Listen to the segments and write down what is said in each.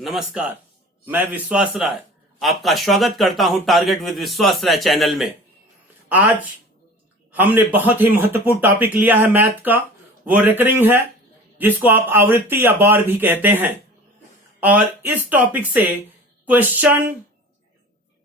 नमस्कार, मैं विश्वास राय आपका स्वागत करता हूं टारगेट विद विश्वास राय चैनल में। आज हमने बहुत ही महत्वपूर्ण टॉपिक लिया है मैथ का। वो रिकरिंग है, जिसको आप आवृत्ति या बार भी कहते हैं। और इस टॉपिक से क्वेश्चन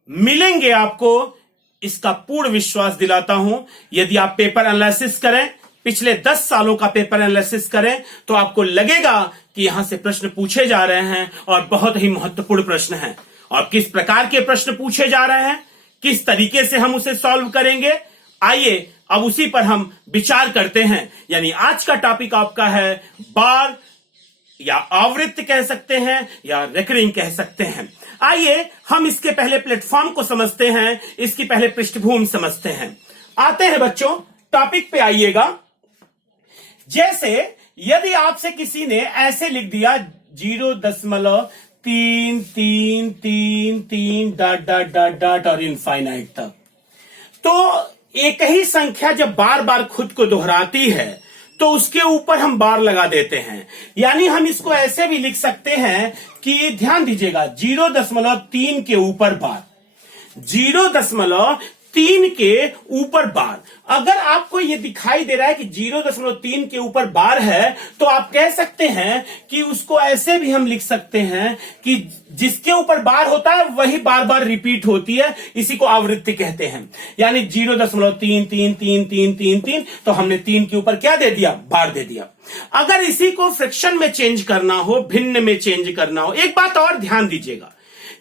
मिलेंगे आपको, इसका पूर्ण विश्वास दिलाता हूं। यदि आप पेपर एनालिसिस करें, पिछले 10 सालों का पेपर एनालिसिस करें, तो आपको लगेगा कि यहां से प्रश्न पूछे जा रहे हैं और बहुत ही महत्वपूर्ण प्रश्न हैं। और किस प्रकार के प्रश्न पूछे जा रहे हैं, किस तरीके से हम उसे सॉल्व करेंगे, आइए अब उसी पर हम विचार करते हैं। यानी आज का टॉपिक आपका है बार, या आवृत्ति कह सकते हैं, या रिकरिंग कह सकते हैं। आइए हम इसके पहले प्लेटफॉर्म को समझते हैं, इसकी पहले पृष्ठभूमि समझते हैं। आते हैं बच्चों, टॉपिक पे आइएगा। जैसे यदि आपसे किसी ने ऐसे लिख दिया 0.33333 डॉट डॉट डॉट डॉट और इनफाइनाइट तक, तो एक ही संख्या जब बार बार खुद को दोहराती है तो उसके ऊपर हम बार लगा देते हैं। यानी हम इसको ऐसे भी लिख सकते हैं कि ध्यान दीजिएगा, 0.3 के ऊपर बार, 0.3 के ऊपर बार। अगर आपको यह दिखाई दे रहा है कि 0.3 के ऊपर बार है, तो आप कह सकते हैं कि उसको ऐसे भी हम लिख सकते हैं कि जिसके ऊपर बार होता है वही बार बार रिपीट होती है, इसी को आवृत्ति कहते हैं। यानी 0.33333, तो हमने 3 के ऊपर क्या दे दिया, बार दे दिया। अगर इसी को फ्रैक्शन में चेंज करना हो, भिन्न में चेंज करना हो, एक बात और ध्यान दीजिएगा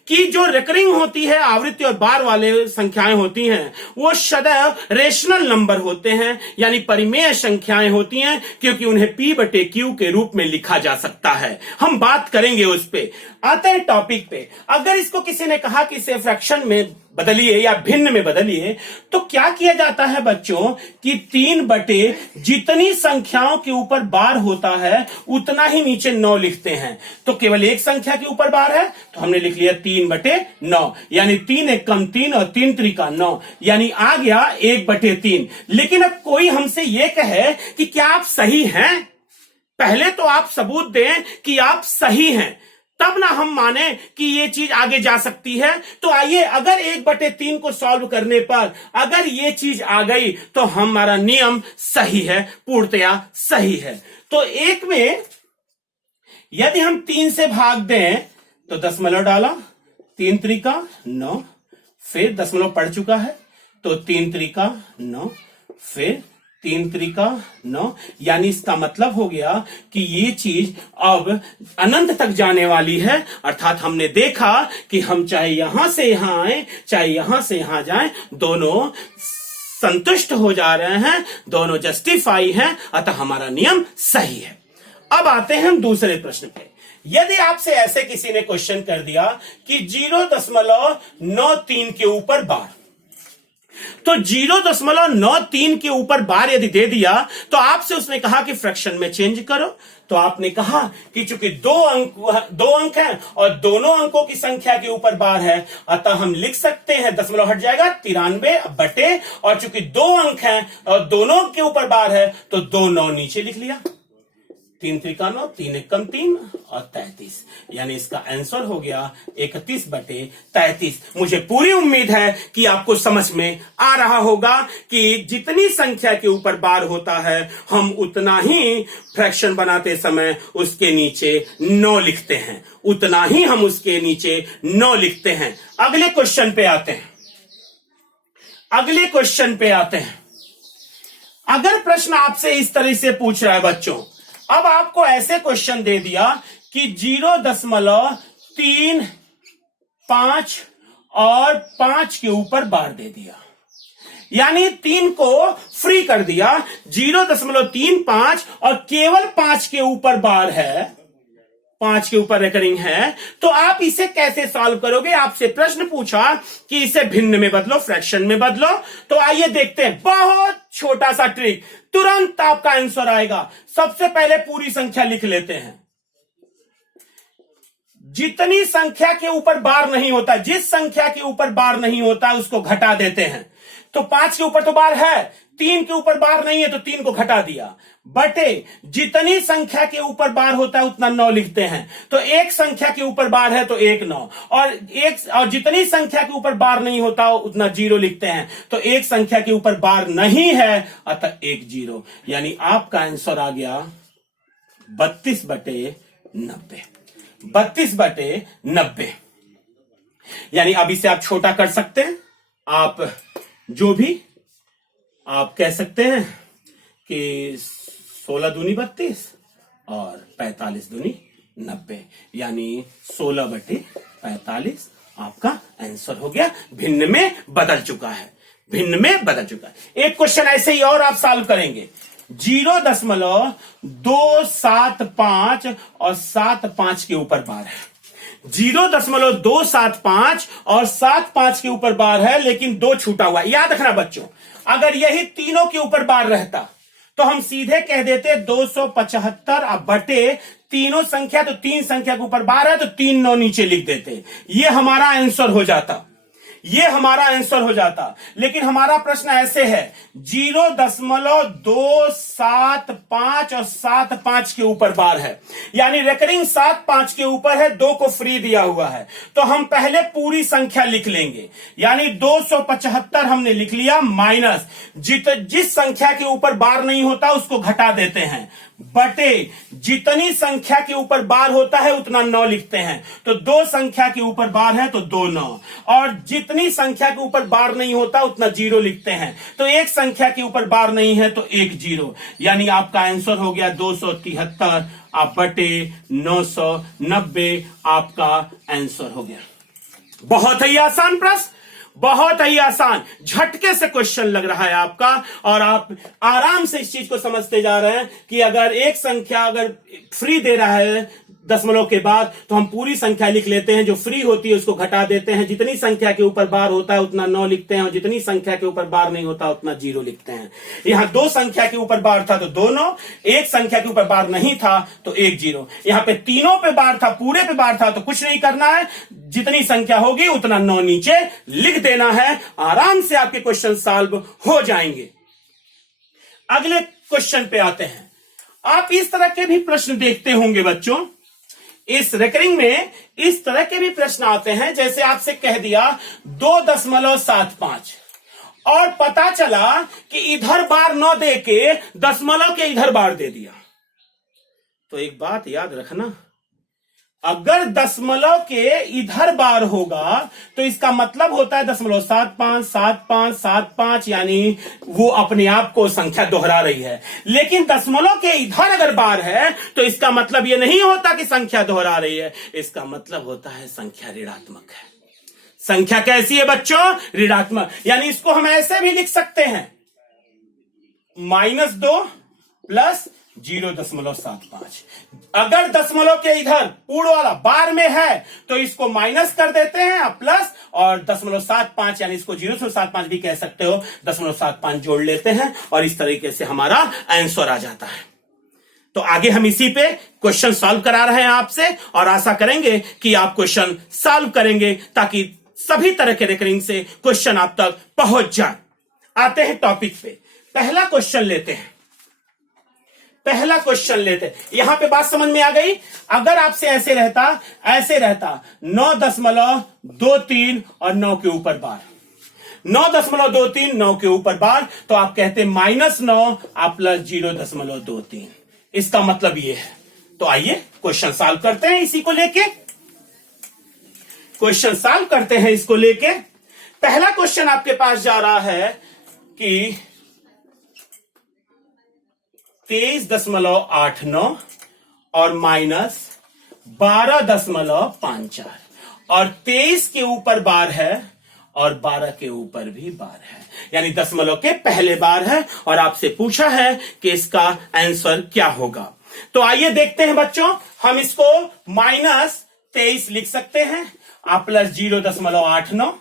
कि जो रिकरिंग होती है, आवृत्ति और बार वाले संख्याएं होती हैं, वो सदैव रेशनल नंबर होते हैं, यानी परिमेय संख्याएं होती हैं, क्योंकि उन्हें P/Q के रूप में लिखा जा सकता है। हम बात करेंगे उस पे। आते हैं टॉपिक पे। अगर इसको किसी ने कहा कि इसे फ्रैक्शन में बदलिए या भिन्न में बदलिए, तो क्या किया जाता है बच्चों कि 3 जितनी संख्याओं के ऊपर बार होता है उतना ही नीचे 9 लिखते हैं। तो केवल एक संख्या के ऊपर बार है, तो हमने लिख लिया 3/9, यानी 3 एक कम 3 और 3 त्रिका 9, यानी आ गया 1/3। लेकिन अब कोई हमसे यह कहे कि क्या आप सही हैं, पहले तो आप सबूत दें कि आप सही हैं, तब ना हम माने कि ये चीज आगे जा सकती है। तो आइए, अगर 1/3 को सॉल्व करने पर अगर ये चीज आ गई, तो हमारा नियम सही है, पूर्णतया सही है। तो एक में यदि हम 3 से भाग दें, तो दशमलव डाला, 3 त्रिका 9, फिर दशमलव पड़ चुका है, तो 3 त्रिका 9, फिर 3 त्रिका 9, यानी इसका मतलब हो गया कि ये चीज अब अनंत तक जाने वाली है। अर्थात हमने देखा कि हम चाहे यहां से यहां आए, चाहे यहां से यहां जाएं, दोनों संतुष्ट हो जा रहे हैं, दोनों जस्टिफाई हैं, अतः हमारा नियम सही है। अब आते हैं हम दूसरे प्रश्न पे। यदि आपसे ऐसे किसी ने क्वेश्चन कर दिया कि 0.93 के ऊपर बार, तो 0.93 के ऊपर बार यदि दे दिया, तो आपसे उसने कहा कि फ्रैक्शन में चेंज करो। तो आपने कहा कि चूंकि दो अंक हैं और दोनों अंकों की संख्या के ऊपर बार है, अतः हम लिख सकते हैं, दशमलव हट जाएगा, 93 बटे, और चूंकि 2 अंक हैं और दोनों के ऊपर बार है, तो 2 9 नीचे लिख लिया, 3 त्रिका 9, 3 एक कम 3 और 33, यानी इसका आंसर हो गया 31/33। मुझे पूरी उम्मीद है कि आपको समझ में आ रहा होगा कि जितनी संख्या के ऊपर बार होता है, हम उतना ही फ्रैक्शन बनाते समय उसके नीचे 9 लिखते हैं, उतना ही हम उसके नीचे 9 लिखते हैं। अगले क्वेश्चन पे आते हैं। अगर प्रश्न आपसे इस तरह से पूछ रहा है बच्चों, अब आपको ऐसे क्वेश्चन दे दिया कि 0.35 और 5 के ऊपर बार दे दिया, यानी 3 को फ्री कर दिया, 0.35 और केवल 5 के ऊपर बार है, 5 के ऊपर रिकरिंग है। तो आप इसे कैसे सॉल्व करोगे? आपसे प्रश्न पूछा कि इसे भिन्न में बदलो, फ्रैक्शन में बदलो। तो आइए देखते हैं, बहुत छोटा सा ट्रिक, तुरंत आपका आंसर आएगा। सबसे पहले पूरी संख्या लिख लेते हैं। जितनी संख्या के ऊपर बार नहीं होता, जिस संख्या के ऊपर बार नहीं होता, उसको घटा देते हैं। तो 5 के ऊपर तो बार है, 3 के ऊपर बार नहीं है तो 3 को घटा दिया, बटे जितनी संख्या के ऊपर बार होता है उतना 9 लिखते हैं। तो एक संख्या के ऊपर बार है तो 1 9, और जितनी संख्या के ऊपर बार नहीं होता उतना 0 लिखते हैं। तो एक संख्या के ऊपर बार नहीं है अतः 1 0, यानी आपका आंसर आ गया 32/90। 32/90, यानी अब इसे आप छोटा कर सकते हैं। आप जो भी आप कह सकते हैं कि 16 दूनी 32 और 45 दूनी 90, यानी 16/45 आपका आंसर हो गया। भिन्न में बदल चुका है, भिन्न में बदल चुका है। एक क्वेश्चन ऐसे ही और आप सॉल्व करेंगे। 0.275 और 75 के ऊपर बार है। 0.275 और 75 के ऊपर बार है, लेकिन 2 छूटा हुआ है। याद रखना बच्चों, अगर यही तीनों के ऊपर बार रहता तो हम सीधे कह देते 275 अब बटे तीनों संख्या, तो 3 संख्या के ऊपर बार है तो 3 9 नीचे लिख देते, ये हमारा आंसर हो जाता, ये हमारा आंसर हो जाता। लेकिन हमारा प्रश्न ऐसे है 0.275 और 75 के ऊपर बार है, यानी रेकरिंग 75 के ऊपर है, 2 को फ्री दिया हुआ है। तो हम पहले पूरी संख्या लिख लेंगे, यानी 275 हमने लिख लिया, माइनस जिस संख्या के ऊपर बार नहीं होता उसको घटा देते हैं, बटे जितनी संख्या के ऊपर बार होता है उतना 9 लिखते हैं। तो 2 संख्या के ऊपर बार है तो 2 9, और जितनी संख्या के ऊपर बार नहीं होता उतना 0 लिखते हैं। तो एक संख्या के ऊपर बार नहीं है तो 1 0, यानी आपका आंसर हो गया 273 आप बटे 990, आपका आंसर हो गया। बहुत ही आसान प्रश्न, बहुत ही आसान, झटके से क्वेश्चन लग रहा है आपका, और आप आराम से इस चीज को समझते जा रहे हैं कि अगर एक संख्या अगर फ्री दे रहा है दशमलव के बाद तो हम पूरी संख्या लिख लेते हैं, जो फ्री होती है उसको घटा देते हैं, जितनी संख्या के ऊपर बार होता है उतना 9 लिखते हैं, और जितनी संख्या के ऊपर बार नहीं होता उतना 0 लिखते हैं। यहां 2 संख्या के ऊपर बार था तो 2 9, एक संख्या के ऊपर बार नहीं था तो 1 0, यहां पे तीनों पे बार था, पूरे पे बार था तो कुछ नहीं करना है, जितनी संख्या होगी उतना 9 नीचे लिख देना है, आराम से आपके क्वेश्चन सॉल्व हो जाएंगे। अगले क्वेश्चन पे आते हैं। आप इस तरह के भी प्रश्न देखते होंगे बच्चों, इस रेकरिंग में इस तरह के भी प्रश्न आते हैं, जैसे आपसे कह दिया 2.75 और पता चला कि इधर बार 9 दे के दशमलव के इधर बार दे दिया। तो एक बात याद रखना, अगर दशमलव के इधर बार होगा तो इसका मतलब होता है 0.75 75 75, यानी वो अपने आप को संख्या दोहरा रही है। लेकिन दशमलव के इधर अगर बार है तो इसका मतलब ये नहीं होता कि संख्या दोहरा रही है, इसका मतलब होता है संख्या ऋणात्मक है। संख्या कैसी है बच्चों? ऋणात्मक, यानी इसको हम ऐसे भी लिख सकते हैं -2 प्लस 0.75। अगर दशमलव के इधर पूर्ण वाला बार में है तो इसको माइनस कर देते हैं प्लस, और 0.75 यानी इसको 0.75 भी कह सकते हो, 0.75 जोड़ लेते हैं और इस तरीके से हमारा आंसर आ जाता है। तो आगे हम इसी पे क्वेश्चन सॉल्व करा रहे हैं आपसे, और आशा करेंगे कि आप क्वेश्चन सॉल्व करेंगे ताकि सभी तरह के रेकरिंग से क्वेश्चन आप तक पहुंच जाए। आते हैं टॉपिक पे, पहला क्वेश्चन लेते हैं। पहला क्वेश्चन लेते हैं, यहां पे बात समझ में आ गई। अगर आपसे ऐसे रहता 9.23 और 9 के ऊपर बार, 9.23 9 के ऊपर बार, तो आप कहते -9 आप प्लस 0.23, इसका मतलब ये है। तो आइए क्वेश्चन सॉल्व करते हैं, इसी को लेके क्वेश्चन सॉल्व करते हैं इसको लेके। पहला क्वेश्चन आपके पास जा रहा है कि 23.89 और -12.54, और 23 के ऊपर बार है और 12 के ऊपर भी बार है, यानी दशमलव के पहले बार है, और आपसे पूछा है कि इसका आंसर क्या होगा। तो आइए देखते हैं बच्चों, हम इसको -23 लिख सकते हैं, आप प्लस 0.89,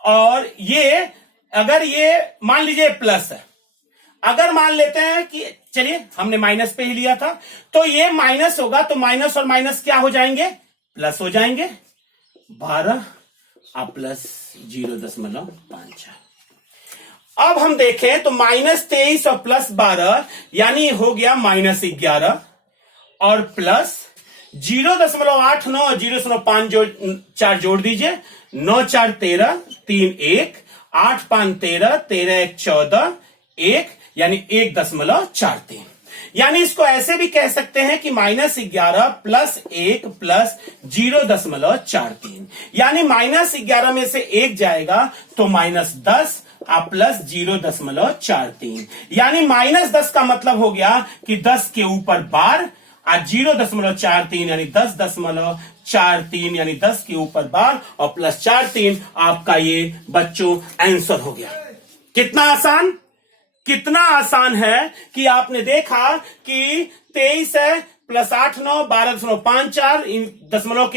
और ये अगर ये मान लीजिए प्लस है, अगर मान लेते हैं कि चलिए हमने माइनस पे ही लिया था, तो ये माइनस होगा, तो माइनस और माइनस क्या हो जाएंगे? प्लस हो जाएंगे। 12 प्लस 0.54, अब हम देखें तो -23 और +12 यानी हो गया -11 और प्लस 0.89 और 0.5 4 जोड़ दीजिए। 9 4 13, 3 1, 8 5 13, 13 1 14, 1 यानी 1.43। यानी इसको ऐसे भी कह सकते हैं कि -11 + 1 + 0.43, यानी -11 में से 1 जाएगा तो -10 प्लस 0.43, यानी -10 का मतलब हो गया कि 10 के ऊपर बार और 0.43 यानी 10.43 यानी 10 के ऊपर बार और प्लस 43 आपका ये बच्चों आंसर हो गया। कितना आसान, कितना आसान है कि आपने देखा कि 23 है प्लस 8 9 12.54 दशमलव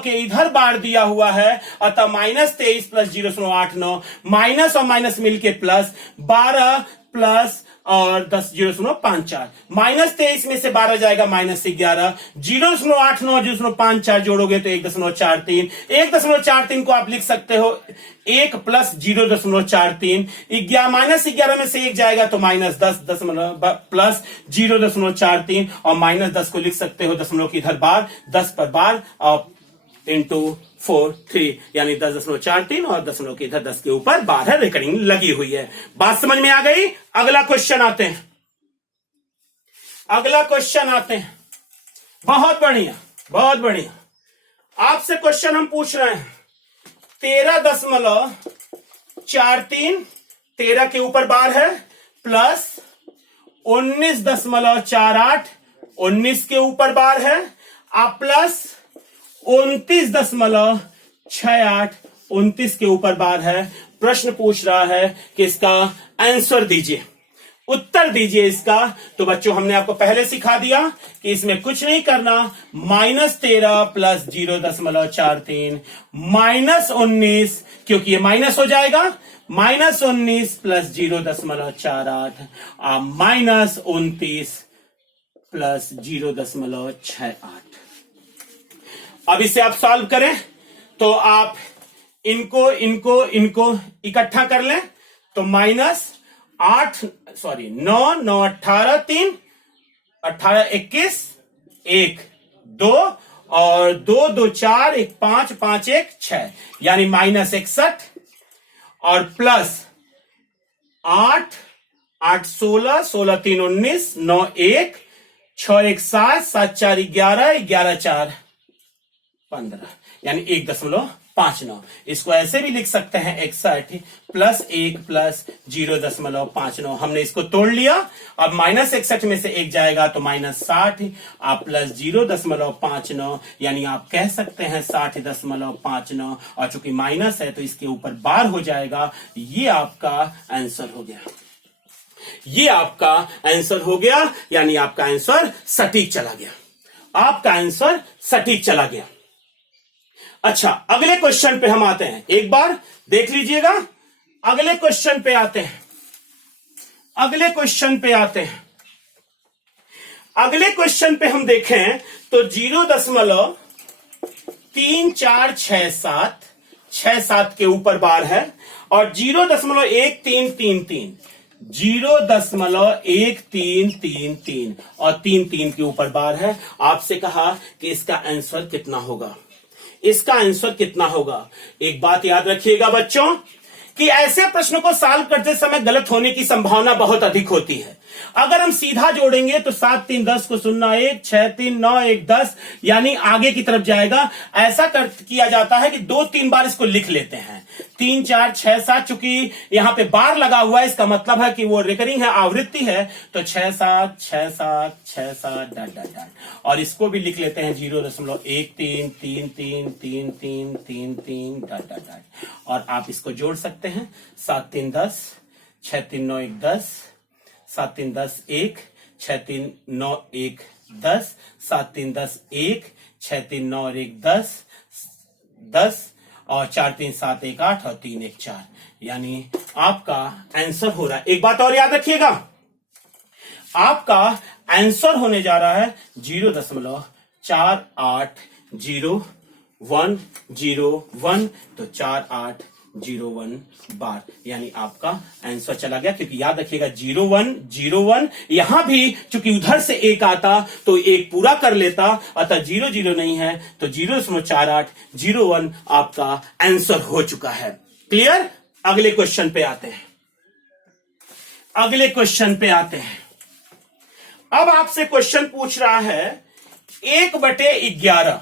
के इधर बार दिया हुआ है, अतः -23 + 0.89 माइनस और माइनस मिलके प्लस 12 प्लस और 10 0.54 -23 में से 12 जाएगा -11, 0.89 0.54 जोड़ोगे तो 1.43, 1.43 को आप लिख सकते हो 1 + 0.43, -11 में से 1 जाएगा तो -10 प्लस 0.43 और -10 को लिख सकते हो दशमलव की इधर बार 10 पर बार और इंटू 4 3 यानी 10.43 और दशमलव के इधर 10 के ऊपर बार है, रिकरिंग लगी हुई है। बात समझ में आ गई? अगला क्वेश्चन आते हैं, अगला क्वेश्चन आते हैं। बहुत बढ़िया, बहुत बढ़िया। आपसे क्वेश्चन हम पूछ रहे हैं 13.43 13 के ऊपर बार है प्लस 19.48 19 के ऊपर बार है आप प्लस 29.68 29 के ऊपर बार है। प्रश्न पूछ रहा है कि इसका आंसर दीजिए, उत्तर दीजिए इसका। तो बच्चों हमने आपको पहले सिखा दिया कि इसमें कुछ नहीं करना, -13 + 0.43 -19 क्योंकि ये माइनस हो जाएगा, -19 + 0.48 -29 + 0.68। अब इसे आप सॉल्व करें तो आप इनको इकट्ठा कर लें तो -9 9 18 3 18 21 1 2 और 2 2 4 1 5 5 1 6 यानी -61 और प्लस 8 8 16 16 3 19 9 1 6 1 7 7 4 11 11 4 15 यानी 1.59। इसको ऐसे भी लिख सकते हैं 61 + 1 + 0.59। हमने इसको तोड़ लिया। अब -61 में से 1 जाएगा तो -60 आप प्लस 0.59 यानी आप कह सकते हैं 60.59 और चूंकि माइनस है तो इसके ऊपर बार हो जाएगा। ये आपका आंसर हो गया, ये आपका आंसर हो गया, यानी आपका आंसर सटीक चला गया, आपका आंसर सटीक चला गया। अच्छा, अगले क्वेश्चन पे हम आते हैं, एक बार देख लीजिएगा। अगले क्वेश्चन पे आते हैं, अगले क्वेश्चन पे आते हैं। अगले क्वेश्चन पे हम देखें तो 0.3467 के ऊपर बार है और 0.1333 0.1333 और 3 के ऊपर बार है। आपसे कहा कि इसका आंसर कितना होगा, इसका आंसर कितना होगा। एक बात याद रखिएगा बच्चों कि ऐसे प्रश्नों को सॉल्व करते समय गलत होने की संभावना बहुत अधिक होती है। अगर हम सीधा जोड़ेंगे तो 7 3 10 को 0 1 6 3 9 1 10 यानी आगे की तरफ जाएगा। ऐसा किया जाता है कि 2-3 बार इसको लिख लेते हैं, 3 4 6 7। चूंकि यहां पे बार लगा हुआ है इसका मतलब है कि वो रिकरिंग है, आवृत्ति है, तो 6 7 6 7 6 7 डॉट डॉट डॉट। और इसको भी लिख लेते हैं 0.13333333 डॉट डॉट डॉट। और आप इसको जोड़ सकते हैं 7 3 10 6 3 9 1 10 7 3 10 1 6 3 9 1 10 7 3 10 1 6 3 9 1 10 10 और 4 3 7 1 8 और 3 1 4 यानी आपका आंसर हो रहा है। एक बात और याद रखिएगा, आपका आंसर होने जा रहा है 0.480101। तो 4801 01 बार, यानी आपका आंसर चला गया। क्योंकि याद रखिएगा 01 01, यहां भी चूंकि उधर से एक आता तो एक पूरा कर लेता, अतः 00 नहीं है तो 0.48 01 आपका आंसर हो चुका है। क्लियर? अगले क्वेश्चन पे आते हैं। अगले क्वेश्चन पे आते हैं। अब आपसे क्वेश्चन पूछ रहा है 1/11।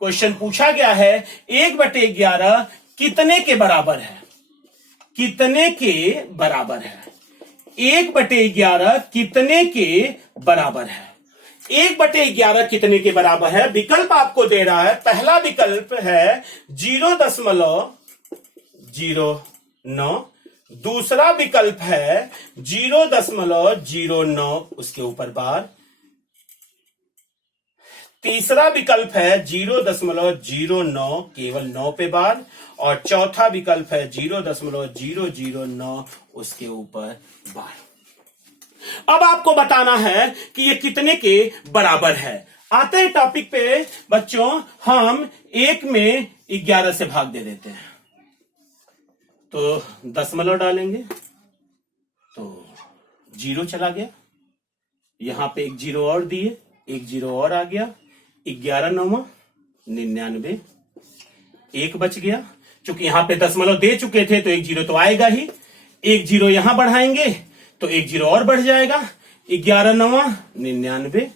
क्वेश्चन पूछा गया है 1/11 कितने के बराबर है? कितने के बराबर है? 1/11 कितने के बराबर है? 1/11 कितने के बराबर है? विकल्प आपको दे रहा है। पहला विकल्प है 0.09, दूसरा विकल्प है 0.09 उसके ऊपर बार, तीसरा विकल्प है 0.09 केवल 9 पे बार, और चौथा विकल्प है 0.009 उसके ऊपर बार। अब आपको बताना है कि ये कितने के बराबर है। आते हैं टॉपिक पे बच्चों। हम 1 में 11 से भाग दे देते हैं तो दशमलव डालेंगे तो 0 चला गया, यहां पे एक 0 और दिए, एक 0 और आ गया, 11 9 99, 1 बच गया। चूंकि यहां पे दशमलव दे चुके थे तो एक 0 तो आएगा ही, एक 0 यहां बढ़ाएंगे तो एक 0 और बढ़ जाएगा, 11 9 99,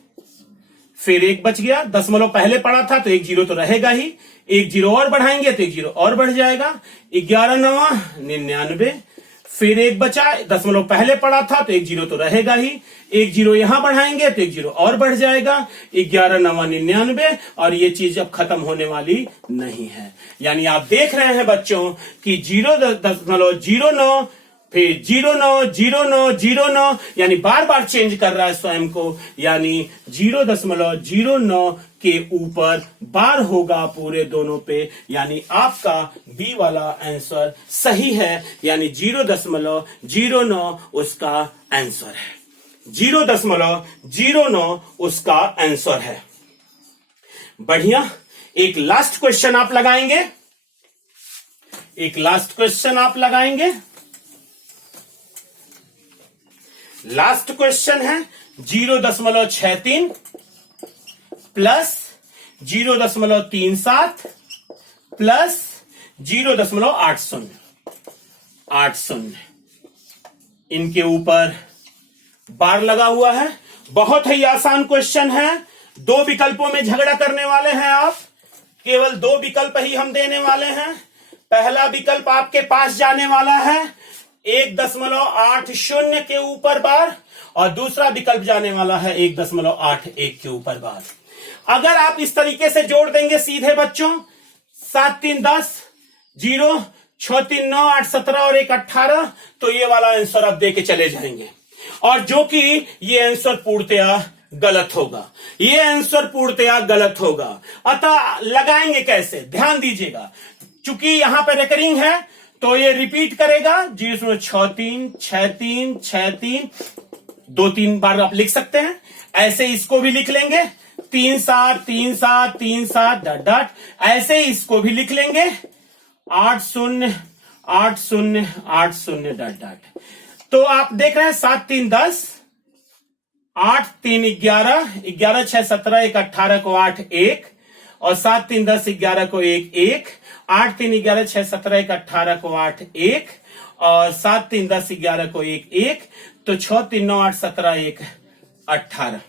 फिर 1 बच गया। दशमलव पहले पड़ा था तो एक 0 तो रहेगा ही, एक 0 और बढ़ाएंगे तो एक 0 और बढ़ जाएगा, 11 9 99, फिर 1 बचा। दशमलव पहले पड़ा था तो एक 0 तो रहेगा ही, एक 0 यहां बढ़ाएंगे तो एक 0 और बढ़ जाएगा, 11 9 99, और ये चीज अब खत्म होने वाली नहीं है। यानी आप देख रहे हैं बच्चों कि 0.09 फिर 0.9 यानी बार बार चेंज कर रहा है स्वयं को, यानी 0.09 के ऊपर बार होगा पूरे दोनों पे, यानी आपका बी वाला आंसर सही है, यानी 0.09 उसका आंसर है। 0.09 उसका आंसर है। बढ़िया। एक लास्ट क्वेश्चन आप लगाएंगे, एक लास्ट क्वेश्चन आप लगाएंगे। लास्ट क्वेश्चन है 0.63 प्लस 0.37 प्लस 0.80 इनके ऊपर बार लगा हुआ है। बहुत ही आसान क्वेश्चन है। 2 विकल्पों में झगड़ा करने वाले हैं आप, केवल 2 विकल्प ही हम देने वाले हैं। पहला विकल्प आपके पास जाने वाला है 1.80 के ऊपर बार, और दूसरा विकल्प जाने वाला है 1.81 के ऊपर बार। अगर आप इस तरीके से जोड़ देंगे सीधे बच्चों, 7 3 10, 0 6 3 9 8 17 और 1 18, तो ये वाला आंसर आप दे के चले जाएंगे, और जो कि ये आंसर पूर्णतया गलत होगा। ये आंसर पूर्णतया गलत होगा। अतः लगाएंगे कैसे, ध्यान दीजिएगा। चूंकि यहां पर रिकरिंग है तो ये रिपीट करेगा 0.63 63 63, 2-3 बार आप लिख सकते हैं। ऐसे इसको भी लिख लेंगे 3 7 3 7 3 7 डॉट डॉट, ऐसे इसको भी लिख लेंगे 8 0 8 0 8 0 डॉट डॉट। तो आप देख रहे हैं 7 3 10, 8 3 11, 11 6 17, 1 18 को 8 1, और 7 3 10 11 को 1 1, 8 3 11 6 17 1 18 को 8 1, और 7 3 10 11 को 1 1, तो 6 3 9 8 17 1 18,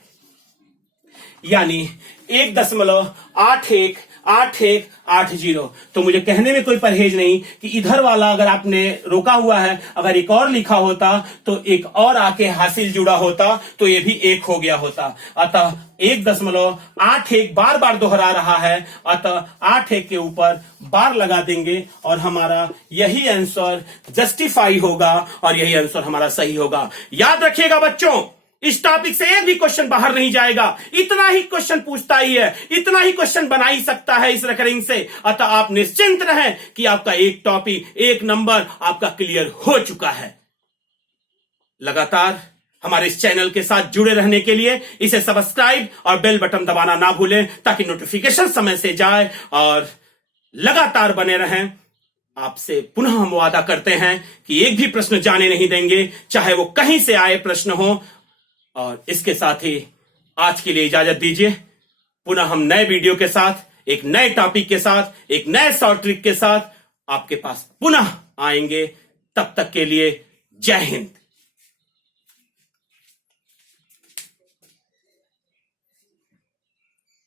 यानी 1.81 81 80। तो मुझे कहने में कोई परहेज नहीं कि इधर वाला अगर आपने रोका हुआ है, अगर एक और लिखा होता तो एक और आके हासिल जुड़ा होता तो ये भी 1 हो गया होता। अतः 1.81 बार बार दोहरा रहा है, अतः 81 के ऊपर बार लगा देंगे और हमारा यही आंसर जस्टिफाई होगा और यही आंसर हमारा सही होगा। याद रखिएगा बच्चों, इस टॉपिक से एक भी क्वेश्चन बाहर नहीं जाएगा। इतना ही क्वेश्चन पूछता ही है, इतना ही क्वेश्चन बना ही सकता है इस रेकरिंग से। अतः आप निश्चिंत रहें कि आपका एक टॉपिक, एक नंबर आपका क्लियर हो चुका है। लगातार हमारे इस चैनल के साथ जुड़े रहने के लिए इसे सब्सक्राइब और बेल बटन दबाना ना भूलें, ताकि नोटिफिकेशन समय से जाए और लगातार बने रहें। आपसे पुनः हम वादा करते हैं कि एक भी प्रश्न जाने नहीं देंगे, चाहे वो कहीं से आए प्रश्न हो। और इसके साथ ही आज के लिए इजाजत दीजिए। पुनः हम नए वीडियो के साथ, एक नए टॉपिक के साथ, एक नए शॉर्ट ट्रिक के साथ आपके पास पुनः आएंगे। तब तक के लिए जय हिंद।